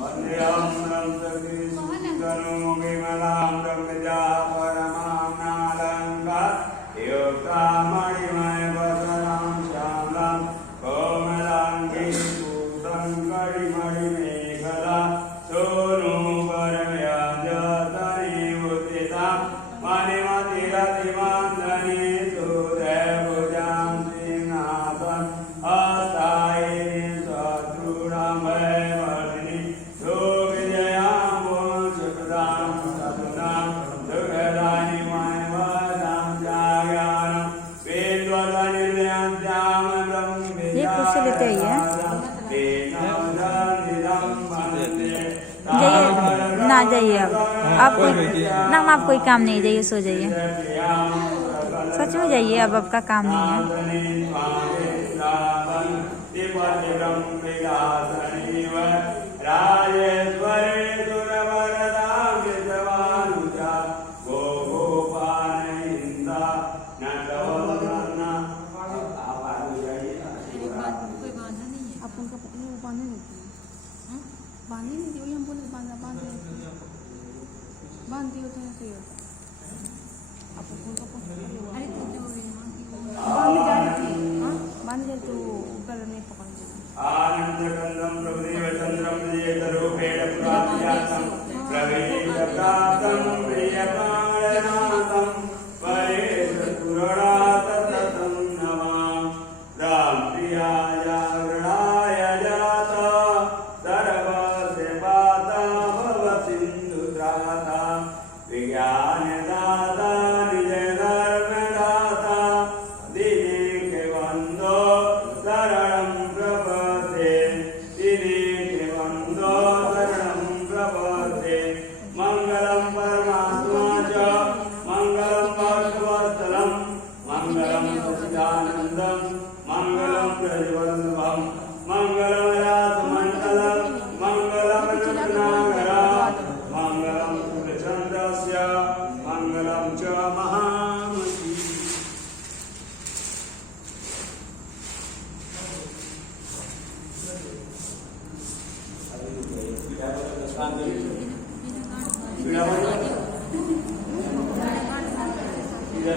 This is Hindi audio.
वन्देऽहं ब्रह्मसुखीसुखितनुं विमलां ब्रह्मजा परमां नालङ्कायुक्तामणिमयवसनां श्यामलां कोमलाङ्गीं पूतं करिमणिमेखलां सोनुपरव्याजतनिमुदितां मणिमतिरतिमन्दने सुदेवभुजां श्रीनाथं हस्तायै शत्रूणां भयवर्धिनीं सुविजयां पुंसुकृतां सतुनां दुर्गदानि मयवदां जायानं वेद्वदनिर्व्याज्यां ये कुर्सी लेते आइए। जाइए ना, जाइए अब आप कोई ना, आप कोई काम नहीं, जाइए सो जाइए, सच में जाइए, अब आपका काम नहीं है। बांधे नहीं थी, वही हम बोले बांधे बांधती होते हैं सही होता। बांधने जा रही थी, बांध गए तो ऊपर नहीं पकड़ते। आनंदकंदं प्रभुदेवचंद्रं प्रियतरूपेण पुरात्यासं प्रवीणप्राप्तं प्रियकारणनाथं परेशपुरणाततं नमां रामप्रियाय गृणाय जाता सर्वस्य पाता भवसिन्धुत्राता विज्ञानदाता निजधर्मदाता दिने वन्दो शरणं प्रपद्ये दिने वन्दो शरणं प्रपद्ये मङ्गलं परमात्मा च मङ्गलं भक्तवत्सलं मङ्गलं सच्चिदानन्दं मङ्गलं प्रजवल्लभं मङ्गलं रासमण्डलं मङ्गलं रत्नाकरात् मङ्गलं शुक्लचन्द्रस्य मङ्गलं च महामती। पीड़ा